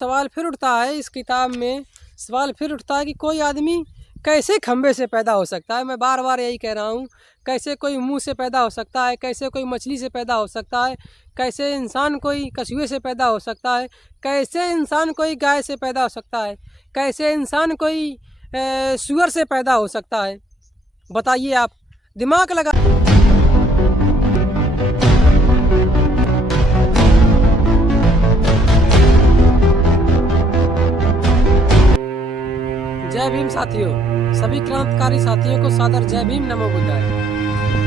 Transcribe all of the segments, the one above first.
सवाल फिर उठता है इस किताब में, सवाल फिर उठता है कि कोई आदमी कैसे खंबे से पैदा हो सकता है। मैं बार बार यही कह रहा हूँ, कैसे कोई मुंह से पैदा हो सकता है, कैसे कोई मछली से पैदा हो सकता है, कैसे इंसान कोई कछुए से पैदा हो सकता है, कैसे इंसान कोई गाय से पैदा हो सकता है, कैसे इंसान कोई सुअर से पैदा हो सकता है। बताइए आप, दिमाग लगा। जय भीम साथियों, सभी क्रांतिकारी साथियों को सादर जय भीम, नमो बुद्धाय।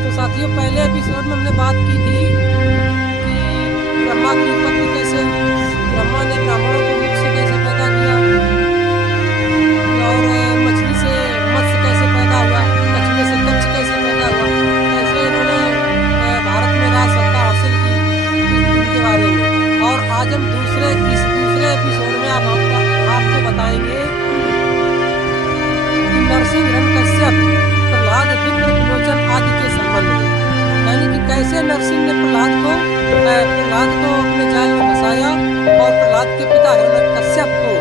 तो साथियों, पहले एपिसोड में हमने बात की थी कि ब्रह्मा की उत्पत्ति कैसे, ब्रह्मा ने ब्राह्मणों को मुख से कैसे पैदा किया, और मछली से मत्स्य कैसे पैदा हुआ, कछुए से कच्छ कैसे पैदा हुआ, कैसे इन्होंने भारत में राज सत्ता हासिल की, इनके बारे में। और आज हम दूसरे एपिसोड में आपको बताएंगे नरसिंह, हिरण्यकश्यप, प्रहलाद, विप्र, विमोचन आदि के संबंध में, यानी कि कैसे नरसिंह ने प्रहलाद को अपने जाल में फंसाया और प्रहलाद के पिता हिरण्यकश्यप को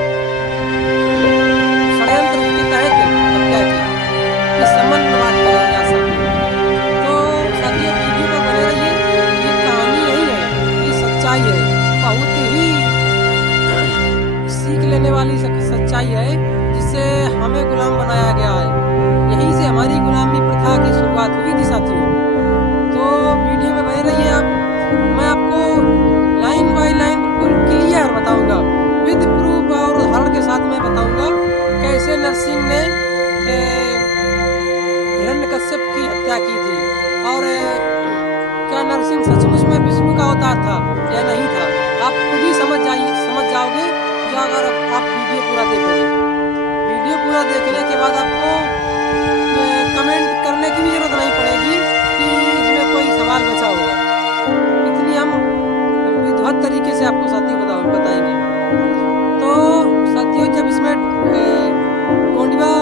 षड्यंत्र के तहत हत्या की। इस संबंध में बात करेंगे आज। तो साथियों, वीडियो में बने रहिए। ये कहानी यही है, ये सच्चाई है, बहुत ही सीख लेने वाली सच्चाई है, जिससे हमें गुलाम बनाया गया है। यहीं से हमारी गुलामी प्रथा की शुरुआत हुई थी साथियों। तो वीडियो में बने रहिए आप। मैं आपको लाइन बाय लाइन बिल्कुल क्लियर बताऊंगा, विद प्रूफ और उदाहरण के साथ मैं बताऊंगा कैसे नरसिंह ने हिरण्यकश्यप की हत्या की थी, और क्या नरसिंह सचमुच में विष्णु का अवतार था या नहीं था। आप खुद ही समझ जाओगे जो अगर आप वीडियो पूरा देखोगे। वीडियो पूरा देखने के बाद आपको कमेंट करने की भी जरूरत नहीं पड़ेगी कि इसमें कोई सवाल बचा होगा। इतनी हम विधिवत तरीके से आपको साथियों बताएंगे। तो साथियों, जब इसमें गोंडवा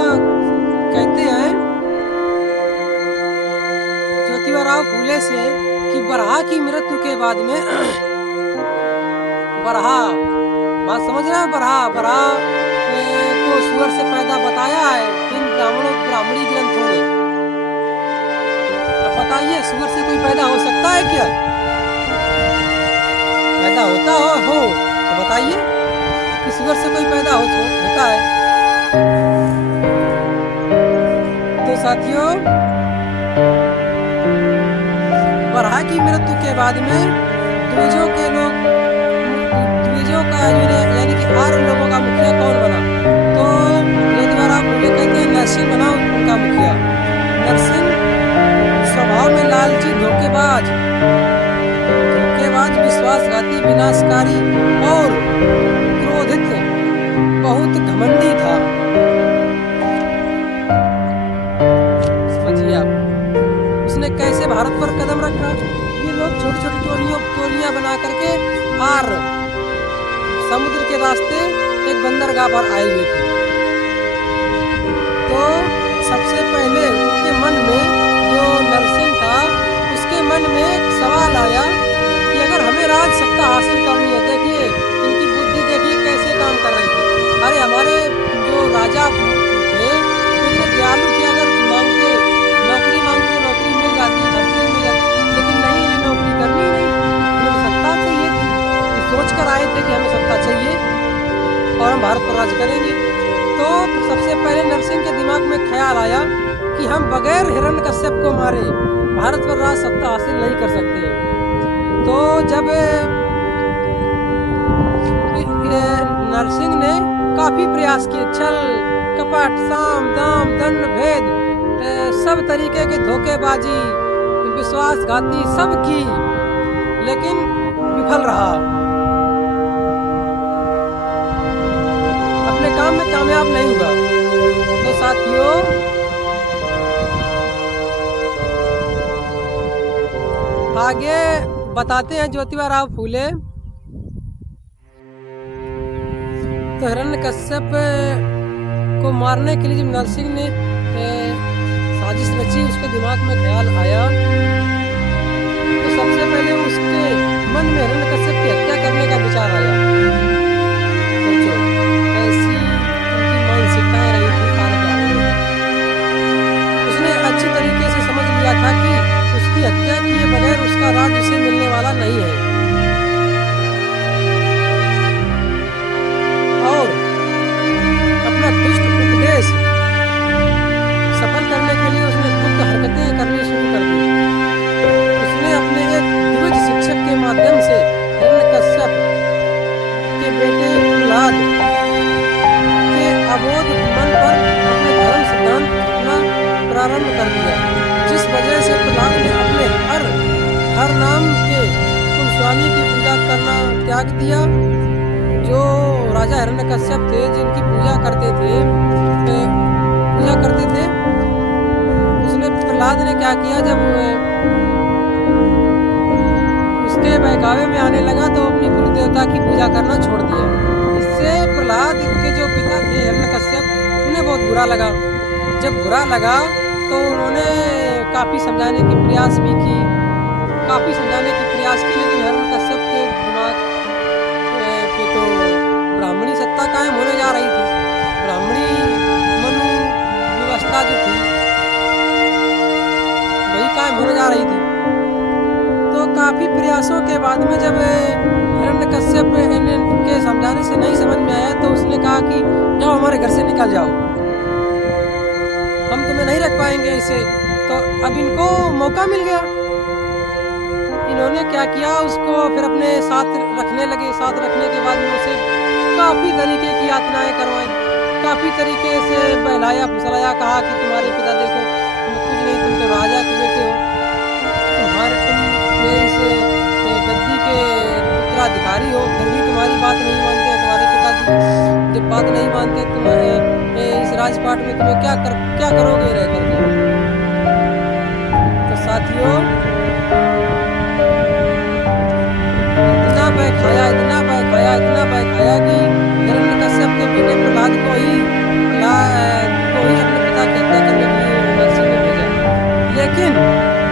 कहते हैं ज्योतिबा फूले से कि बरहा की मृत्यु के बाद में बरहा, बात समझ रहे हैं, बरहा को सुअर से पैदा बताया है इन ब्राह्मणी ग्रंथों में। अब बताइए, सुअर से कोई पैदा हो सकता है क्या? पैदा होता हो तो बताइए कि सुअर से कोई पैदा होता है। तो साथियों, बरहा की मृत्यु के बाद में द्विजों का यानी कि 8 लोगों का मुखिया कौन बना? तो ज्योतिबा फूले कहते हैं नरसिंह बना उनका मुखिया। नरसिंह स्वभाव में लालची, धोखेबाज, विश्वासघाती, विनाशकारी और क्रोधित, बहुत घमंडी था। समझिए आप, उसने कैसे भारत पर कदम रखा। ये लोग छोटी छोटी टोलियां बना करके समुद्र के रास्ते एक बंदरगाह पर आए हुए थे। तो सबसे पहले उनके मन में, जो नरसिंह था, उसके मन में एक सवाल आया कि अगर हमें राज सत्ता हासिल करनी है, देखिए इनकी बुद्धि देखिए कैसे काम कर रही थी। अरे हमारे जो राजा थे उतने दयालु थे, अगर नौकरी मांगते तो नौकरी मिल जाती, हर चीज मिल जाती, लेकिन नहीं, इन्हें नौकरी करनी ही नहीं, इन्हें सत्ता चाहिए थी। सोच कर आए थे कि हमें सत्ता चाहिए और हम भारत पर राज करेंगे। तो सबसे पहले नरसिंह के दिमाग में ख्याल आया कि हम बगैर हिरण्यकश्यप को मारे भारत पर राज सत्ता हासिल नहीं कर सकते। तो जब नरसिंह ने काफी प्रयास किए, छल कपट, साम दाम दंड भेद, सब तरीके के धोखेबाजी, विश्वासघाती सब की, लेकिन विफल रहा, अपने काम में कामयाब नहीं हुआ। तो साथियों, आगे बताते हैं ज्योतिबा फूले। तो हिरण्यकश्यप को मारने के लिए जब नरसिंह ने साजिश रची, उसके दिमाग में ख्याल आया, तो सबसे पहले उसके मन में हिरण्यकश्यप की हत्या करने का विचार आया। तो हर नाम के उन स्वामी की पूजा करना त्याग दिया। जो राजा हिरण्यकश्यप थे, जिनकी पूजा करते थे, उसने प्रहलाद ने क्या किया, जब उसके बहकावे में आने लगा तो अपनी कुल देवता की पूजा करना छोड़ दिया। इससे प्रहलाद के जो पिता थे हिरण्यकश्यप, उन्हें बहुत बुरा लगा। जब बुरा लगा तो उन्होंने काफ़ी समझाने की प्रयास भी की, लेकिन हिरण्यकश्यप के दिमाग पे तो ब्राह्मणी सत्ता कायम होने जा रही थी। ब्राह्मणी मनु व्यवस्था जो थी वही कायम होने जा रही थी। तो काफ़ी प्रयासों के बाद में जब हिरण्यकश्यप के समझाने से नहीं समझ में आया तो उसने कहा कि जाओ हमारे घर से निकल जाओ, हम तुम्हें नहीं रख पाएंगे इसे। तो अब इनको मौका मिल गया। इन्होंने क्या किया, उसको फिर अपने साथ रखने लगे। साथ रखने के बाद में उसे काफ़ी तरीके की यातनाएं करवाई, काफ़ी तरीके से बहलाया फुसलाया, कहा कि तुम्हारे पिता देखो तुम कुछ नहीं, तुम तो राजा के बेटे हो, तुम इस गद्दी के उत्तराधिकारी हो, फिर भी तुम्हारी बात नहीं मानते हैं तुम्हारे पिताजी। जब बात नहीं मानते तुम्हें इस राजपाट में तुम्हें क्या करोगे रह करके। तो साथियों, इतना बहकाया कि हिरण्यकश्यप के बेटे प्रहलाद को ही अपने पिता की हत्या करने के लिए नरसिंह ने भेजा। लेकिन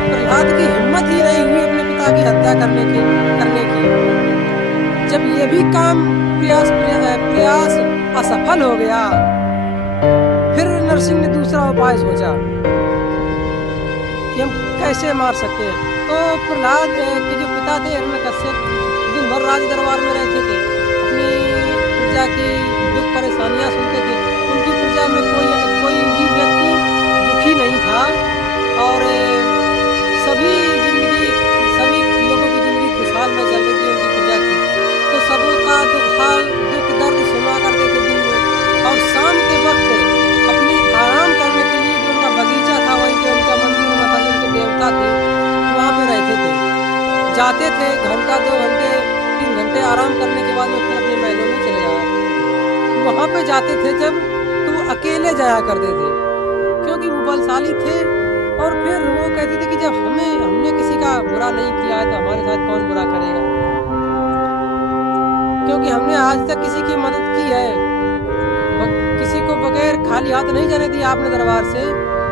प्रहलाद की हिम्मत ही नहीं हुई अपने पिता की हत्या करने की। जब ये भी काम प्रयास असफल हो गया, फिर नरसिंह ने दूसरा उपाय सोचा कि हम कैसे मार सकते हैं। तो प्रहलाद के जो पिता थे हिरण्यकश्यप, दिन भर राज दरबार में रहते थे, अपनी प्रजा की दुख परेशानियां सुनते थे। उनकी प्रजा में कोई भी व्यक्ति दुखी नहीं था और सभी लोगों की जिंदगी खुशहाल में चल रही थी उनकी प्रजा की। तो सबका दुख दर्द सुना करते थे दिन में, और शाम के वक्त अपनी आराम करने के लिए जो उनका बगीचा था, वहीं पे उनका मंदिर बना था, जो उनके देवता थे, वहाँ पे रहते थे। जाते थे, घंटा 2 घंटे 3 घंटे आराम करने के बाद में फिर अपने महलों में चले जाया। वहाँ पे जाते थे जब, तो वो अकेले जाया करते थे, क्योंकि वो बलशाली थे। और फिर वो कहते थे कि जब हमने किसी का बुरा नहीं किया है तो हमारे साथ कौन बुरा करेगा, क्योंकि हमने आज तक किसी की मदद की है, किसी को बगैर खाली हाथ नहीं जाने दिया आपने दरबार से,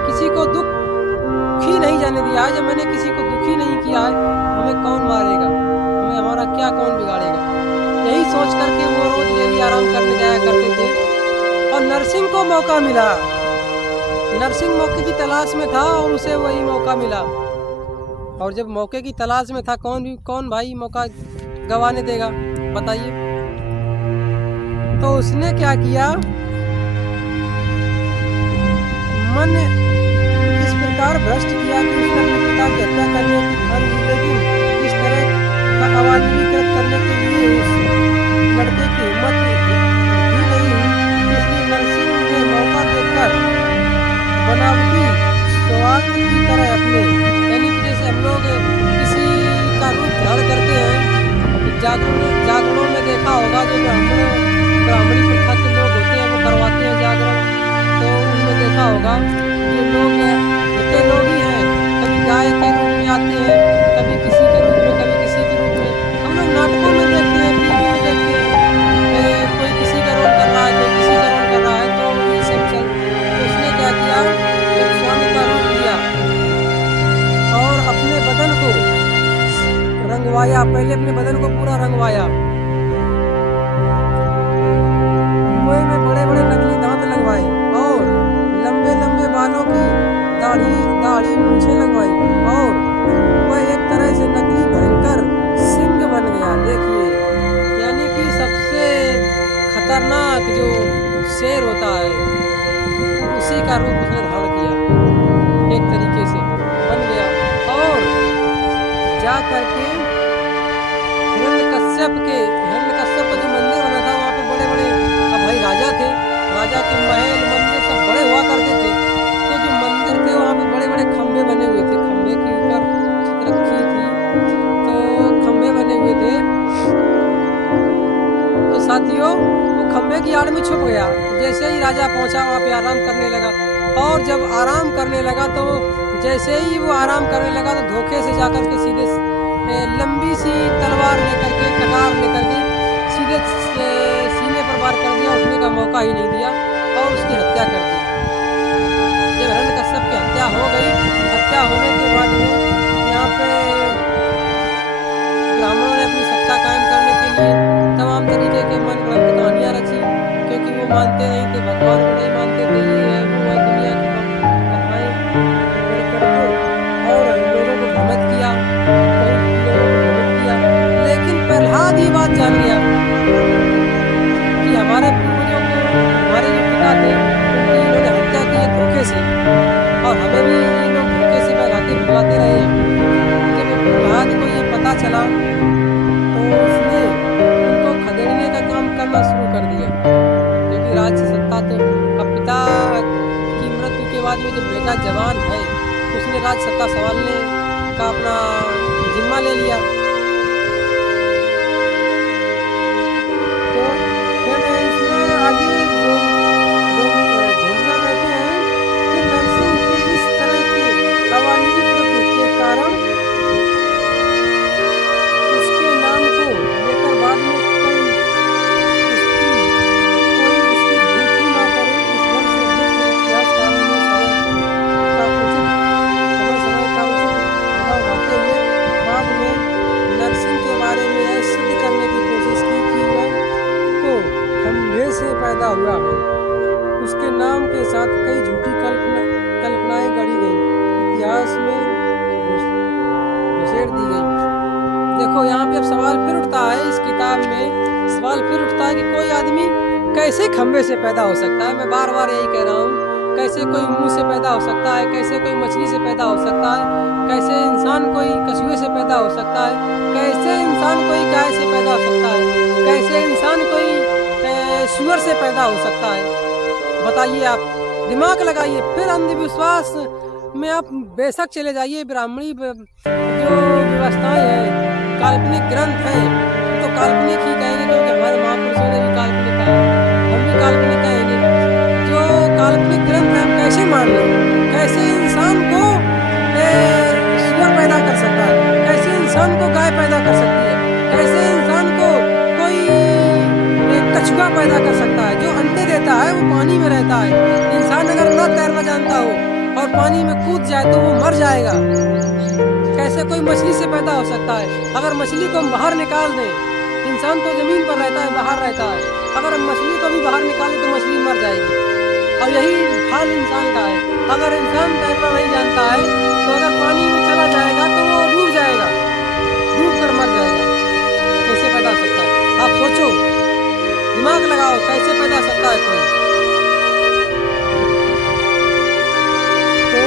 किसी को दुखी नहीं जाने दिया है। जब मैंने किसी को दुखी नहीं किया है, हमें कौन मारेगा, हमें हमारा क्या कौन बिगाड़ेगा। यही सोच करके वो रोज डेली आराम करने जाया करते थे। और नरसिंह को मौका मिला, नरसिंह मौके की तलाश में था और उसे वही मौका मिला। और जब मौके की तलाश में था, कौन भाई मौका गंवाने देगा, बताइए। तो उसने क्या किया, मन इस प्रकार भ्रष्ट किया कि उसने अपने पिता की हत्या करने की ठान ली, लेकिन इस तरह का अवांछनीकृत करने के लिए उस लड़के की हिम्मत भी नहीं हुई। इसलिए नरसिंह ने मौका देखकर बनावटी स्वांग की तरह अपने, यानी कि जैसे हम लोग किसी का रूप धारण करते हैं, जागरणों में देखा होगा, जो ब्राह्मणी प्रथा के लोग होते हैं वो करवाते हैं जागरण, तो उनमें देखा होगा जो लोग होते लोग ही हैं, कभी गाय के रूप में आते हैं, कभी किसी के रूप में, कभी किसी के रूप में। हम लोग नाटकों में देखते हैं, टीवी में देखते हैं, कोई किसी का रोल कर रहा है, कोई किसी का रोल कर रहा है, तो ये सब चल। तो उसने क्या किया, एक स्वामी का रूप लिया और अपने बदन को रंगवाया। पहले अपने बदन को पूरा रंगवाया, मुंह में बड़े बड़े नकली दांत लगवाए और लंबे लंबे बालों की दाढ़ी मूछें लगवाई, और वह एक तरह से नकली भयंकर सिंह बन गया। देखिए, यानी कि सबसे खतरनाक जो शेर होता है, उसी का रूप उसने धारण किया, एक तरीके से बन गया। और जा करके हिरण्यकश्यप का जो मंदिर बना था, वहाँ पे बड़े बड़े, अब भाई राजा थे, राजा के महल मंदिर सब बड़े हुआ करते थे, तो जो मंदिर थे वहाँ पे बड़े बड़े खंभे बने हुए कौवे की आड़ में छुप गया। जैसे ही राजा पहुंचा वहाँ पे आराम करने लगा, और जब आराम करने लगा तो जैसे ही वो आराम करने लगा तो धोखे से जाकर के सीधे लंबी सी तलवार लेकर के, कटार लेकर के सीधे सीने पर वार कर दिया। उठने का मौका ही नहीं दिया और उसकी हत्या कर दी। जब हिरण्यकश्यप की हत्या हो गई, हत्या होने के बाद में यहाँ पे ब्राह्मणों ने अपनी सत्ता कायम करने के लिए तमाम तरीके के मन गढ़ंत कहानियाँ रची, क्योंकि वो मानते नहीं थे, भगवान को नहीं मानते थे। ये है वो है, दुनिया की कथाएं गढ़ करके और लोगों को भ्रमित किया, बहुत लोगों को भ्रमित किया। लेकिन प्रहलाद ये बात जान गया कि हमारे पूर्वजों को, हमारे जो पिता थे, उनकी इन्होंने हत्या की है धोखे से, और हमें भी ये लोग धोखे से बहलाते फुलाते रहे हैं। जब प्रहलाद को ये पता चला तो उसने उनको खदेड़ने का काम करना शुरू कर दिया, क्योंकि राज्य सत्ता तो अब पिता की मृत्यु के बाद में जब बेटा जवान है तो उसने राज्य सत्ता संभालने का अपना जिम्मा ले लिया। तो फिर इसमें आगे ढूंढना कहते हैं कि नरसिंह के इस तरह के अवान्तर के कारण उसके नाम को लेकर बाद में कोई उसकी भूखी ना करे। इस घर से बुद्ध इतिहासकारों ने समय का उचित फायदा उठाते हुए बाद में नरसिंह के बारे में यह सिद्ध करने की कोशिश की कि वह तो खंभे से पैदा हुआ है। उसके नाम के साथ कई झूठी कल्पनाएं गढ़ी गई, इतिहास में घुसेड़ दी गई। देखो यहाँ पे अब सवाल फिर उठता है, इस किताब में सवाल फिर उठता है कि कोई आदमी कैसे खंभे से पैदा हो सकता है। मैं बार बार यही कह रहा हूँ, कैसे कोई मुंह से पैदा हो सकता है, कैसे कोई मछली से पैदा हो सकता है, कैसे इंसान कोई कछुए से पैदा हो सकता है, कैसे इंसान कोई गाय से पैदा हो सकता है, कैसे इंसान कोई सुअर से पैदा हो सकता है। बताइए, आप दिमाग लगाइए। फिर अंधविश्वास में आप बेशक चले जाइए, ब्राह्मणी जो व्यवस्थाएं हैं, काल्पनिक ग्रंथ हैं, तो काल्पनिक ही कहेंगे, क्योंकि हमारे महापुरुषों ने भी काल्पनिक कहा, हम भी काल्पनिक कहेंगे। जो काल्पनिक ग्रंथ है हम कैसे मान लें? कैसे इंसान को सुअर पैदा कर सकता है, कैसे इंसान को गाय पैदा कर सकती है, कैसे इंसान को कोई कछुआ पैदा कर सकता है। जो अंडे देता है वो पानी में रहता है। इंसान अगर न तैरना जानता हो और पानी में कूद जाए तो वो मर जाएगा। कैसे कोई मछली से पैदा हो सकता है? अगर मछली को हम बाहर निकाल दें, इंसान तो जमीन पर रहता है, बाहर रहता है, अगर हम मछली को भी बाहर निकालें तो मछली मर जाएगी। और यही हाल इंसान का है। अगर इंसान तैरना नहीं जानता है तो अगर पानी में चला जाएगा तो वो डूब जाएगा, डूब कर मर जाएगा। कैसे पैदा हो सकता है? आप सोचो, दिमाग लगाओ, कैसे पैदा हो सकता है कोई? तो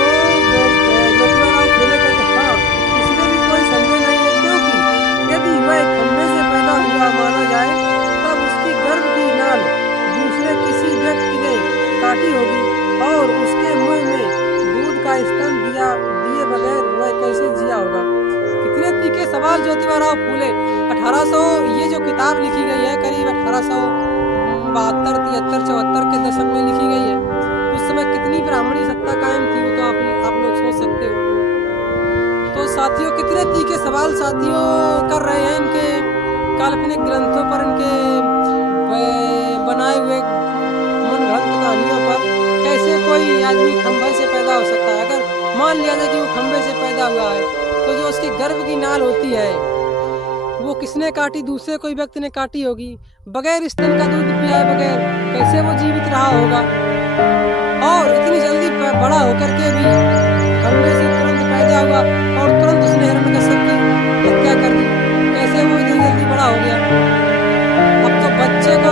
ज्योतिराव फूले कहते हाँ, इसमें भी कोई संदेह नहीं है, क्योंकि यदि वह खंभे से पैदा हुआ माना जाए तब उसकी गर्भ की नाल दूसरे किसी व्यक्ति ने काटी होगी और उसके मुंह में दूध का स्तन दिए बगैर वह कैसे जिया होगा। कितने तीखे सवाल ज्योतिराव फूले। 1800 ये जो किताब लिखी गई है करीब 1872, 73, 74 के दशक में लिखी गई है। उस समय कितनी ब्राह्मणी सत्ता कायम थी वो तो आप लोग सोच सकते हो। तो साथियों, कितने तीखे सवाल साथियों कर रहे हैं इनके काल्पनिक ग्रंथों पर, इनके बनाए हुए मनगढ़ंत कहानियों पर। कैसे कोई आदमी खंभे से पैदा हो सकता है? अगर मान लिया जाए कि वो खंभे से पैदा हुआ है तो जो उसकी गर्भ की नाल होती है वो किसने काटी? दूसरे कोई व्यक्ति ने काटी होगी। बगैर स्तन का दूध पियाए बगैर कैसे वो जीवित रहा होगा? और इतनी जल्दी बड़ा होकर के भी खंभे से तुरंत पैदा हुआ और तुरंत उसने हिरण्यकश्यप की हत्या कर दी। कैसे वो इतनी जल्दी बड़ा हो गया? अब तो बच्चे को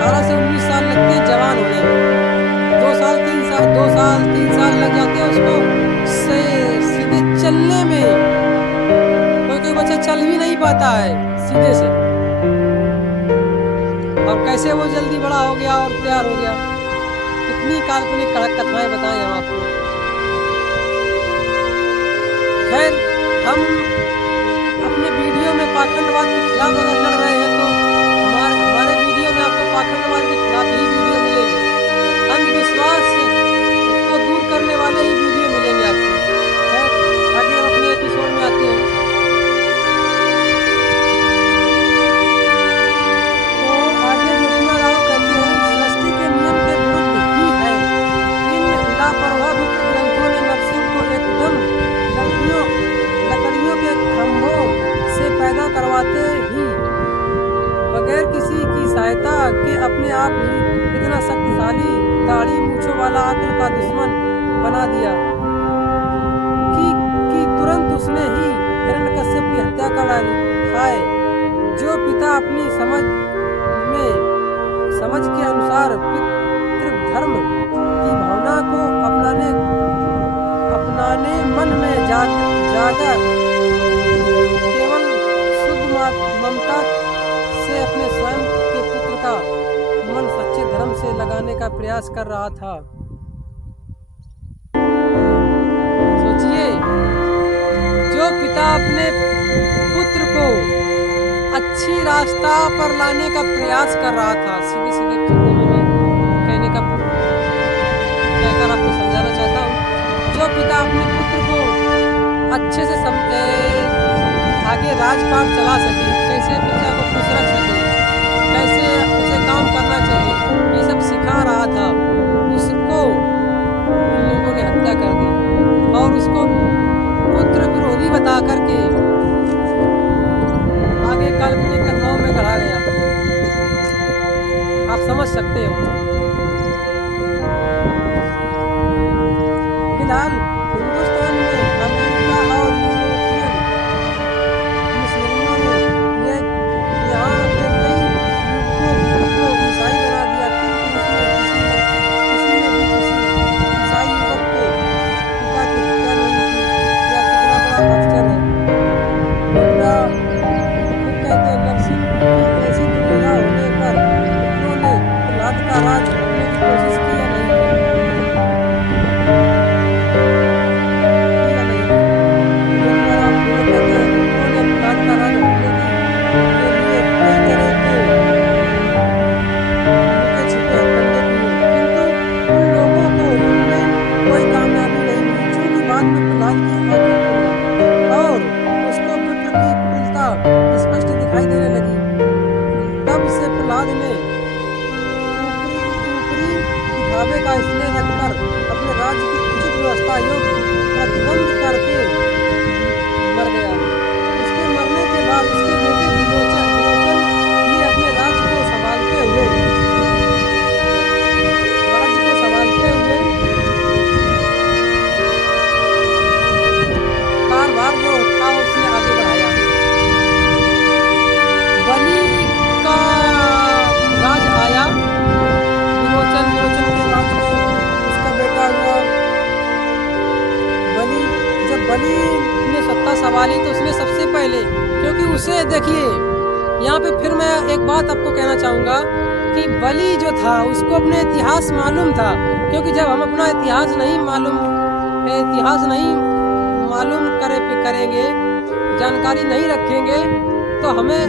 18 से 19 साल लगते हैं जवान होने में। 2 साल 3 साल लग जाते हैं उसको सीधे चलने में। कोई बच्चा चल भी नहीं पाता है सीधे से, और कैसे वो जल्दी बड़ा हो गया और तैयार हो गया। कितनी काल्पनिक कथाएं बताएं हम आपको। खैर, हम अपने वीडियो में पाखंडवाद के खिलाफ अगर लड़ रहे हैं तो हमारे वीडियो में आपको पाखंडवाद के खिलाफ बताते ही बगैर किसी की सहायता के अपने आप ही इतना शक्तिशाली दाढ़ी मूछों वाला अक्ल का दुश्मन बना दिया कि तुरंत उसने ही हिरण्यकश्यप की हत्या कर डाली। हाय, जो पिता अपनी समझ के अनुसार पितृधर्म की भावना को अपनाने मन में जाकर केवल शुद्ध ममता से अपने स्वयं के पुत्र का मन सच्चे धर्म से लगाने का प्रयास कर रहा था। सोचिए, जो पिता अपने पुत्र को अच्छी रास्ता पर लाने का प्रयास कर रहा था, सीधे सीधे कहने का कहकर आपको समझाना चाहता हूँ, जो पिता अपने पुत्र को अच्छे से आगे राजपाट चला सके, कैसे प्रजा को खुश रख सके, कैसे उसे काम करना चाहिए, ये सब सिखा रहा था, उसको उन लोगों ने हत्या कर दी और उसको पुत्र विरोधी बता करके आगे काल्पनिक कथाओं में गढ़ा गया। आप समझ सकते हो। फिलहाल हिंदुस्तान में अमेरिका और यूरोपियन मिशनरियों ने यहाँ के कई युवकों को ईसाई बना दिया, किंतु उसमें किसी ने भी किसी ईसाई युवक के पिता की हत्या नहीं की। यह कितना बड़ा आश्चर्य है। कहते नरसिंह की ऐसी दुर्दशा होने पर उन्होंने प्रहलाद का राज करने की कोशिश की या नहीं की? स्पष्ट दिखाई देने लगी। तब से प्रहलाद ने ऊपरी दिखावे का स्नेह रखकर अपने राज्य की उचित व्यवस्था योग्य प्रतिबंध करके मर गया। उसके मरने के बाद उसके बेटे विमोचन ने अपने राज्य को संभालते हुए कारभार जो था उसने आगे बढ़ाया। बलि का राज आया, विमोचन के राज्य में उसका बेटा हुआ बलि। जब बलि ने सत्ता संभाली तो उसने सबसे पहले, क्योंकि उसे देखिए यहाँ पे फिर मैं एक बात आपको कहना चाहूँगा कि बलि जो था उसको अपने इतिहास मालूम था, क्योंकि जब हम अपना इतिहास नहीं मालूम करेंगे, जानकारी नहीं रखेंगे तो हमें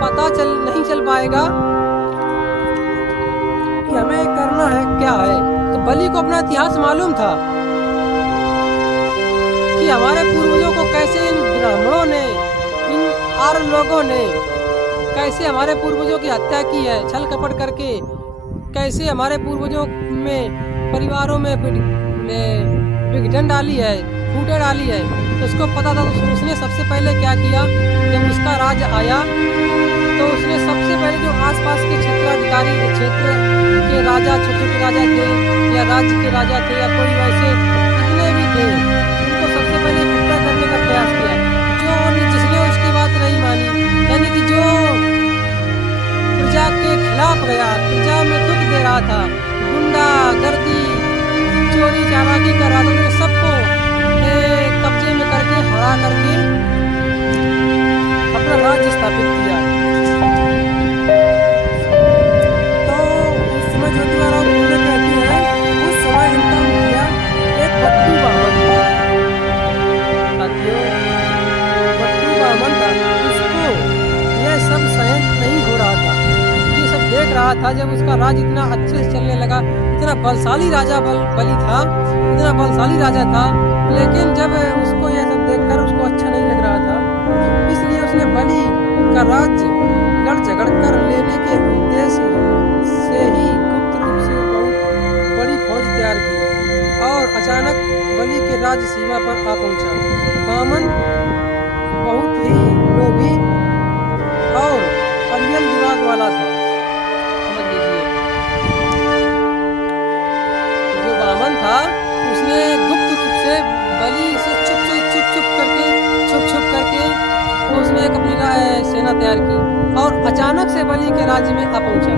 पता नहीं चल पाएगा कि हमें करना है क्या है। तो बलि को अपना इतिहास मालूम था कि हमारे पूर्वजों को कैसे इन ब्राह्मणों ने, इन आर्य लोगों ने कैसे हमारे पूर्वजों की हत्या की है, छल कपट करके कैसे हमारे पूर्वजों में परिवारों में विघटन डाली है, फूटे डाली है। तो उसको पता था। तो उसने सबसे पहले क्या किया, जब उसका राज आया तो उसने सबसे पहले जो आसपास के क्षेत्राधिकारी क्षेत्र के राजा, छोटे राजा थे या राज्य के राजा थे या कोई वैसे जितने भी थे, उनको सबसे पहले इकट्ठा करने का प्रयास किया। जिसने उसकी बात नहीं मानी, यानी कि जो प्रजा के खिलाफ गया, प्रजा में दुख दे रहा था, गुंडा गर्दी चोरी चालाकी कर रहा था, उन्होंने सबको कब्जे में करके हरा करके अपना राज्य स्थापित किया। तो उस समय ज्योतिबा फूले कहती है, उस समय इनका मुखिया एक बट्टू बामन था। उसको यह सब सहन नहीं हो रहा था। ये सब देख रहा था जब उसका राज इतना अच्छे से चलने लगा, इतना बलशाली राजा बलि था, इतना बलशाली राजा था, लेकिन जब उसको यह सब देखकर उसको अच्छा नहीं लग रहा था, इसलिए उसने बलि का राज्य लड़ झगड़ कर लेने के उद्देश्य से ही गुप्त रूप से बहुत बड़ी फौज तैयार की और अचानक बलि के राज्य सीमा पर आ पहुंचा। बामन बहुत ही लोभी और अड़ियल दिमाग वाला था। समझ लीजिए, जो वामन था उसने गुप्त रूप से बलि से छुप करके उसने एक अपनी सेना तैयार की और अचानक से बलि के राज्य में आ पहुंचा।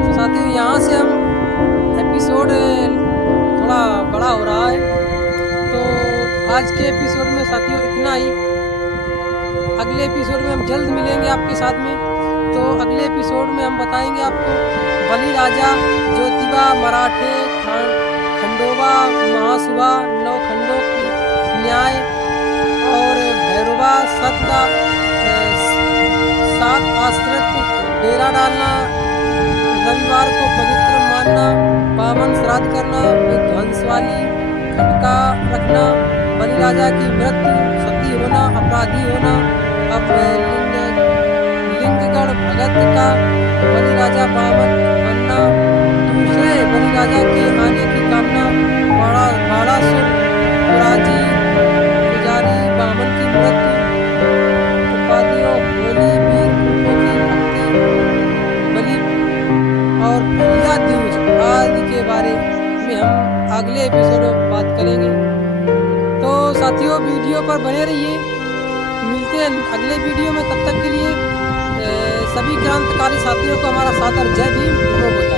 तो साथियों, यहाँ से हम एपिसोड थोड़ा बड़ा हो रहा है, तो आज के एपिसोड में साथियों इतना ही। अगले एपिसोड में हम जल्द मिलेंगे आपके साथ में। तो अगले एपिसोड में हम बताएंगे आपको बलि राजा, ज्योतिबा, मराठे, खंडोबा, महासुबा, नौ खंडों की न्याय और भैरवा, सत्ता, सात आश्रित, डेरा डालना, रविवार को पवित्र मानना, पावन श्राद्ध करना, विध्वंस वाली खटका रखना, बलि राजा की मृत्यु, सती होना, अपराधी होना, अब लिंगगढ़ भगत का बलि राजा बामन बनना, दूसरे बलि राजा के आने की कामना, बाड़ासुर, पुराजी, पुजारी बामन की मृत्यु, उपाधियों, होली, वीर पुरुषों की भक्ति, बलि और बलिया द्यूज आदि के बारे में हम अगले एपिसोड में बात करेंगे। तो साथियों, वीडियो पर बने रहिए। मिलते हैं अगले वीडियो में। तब तक के लिए सभी क्रांतिकारी साथियों को हमारा सादर जय भीम।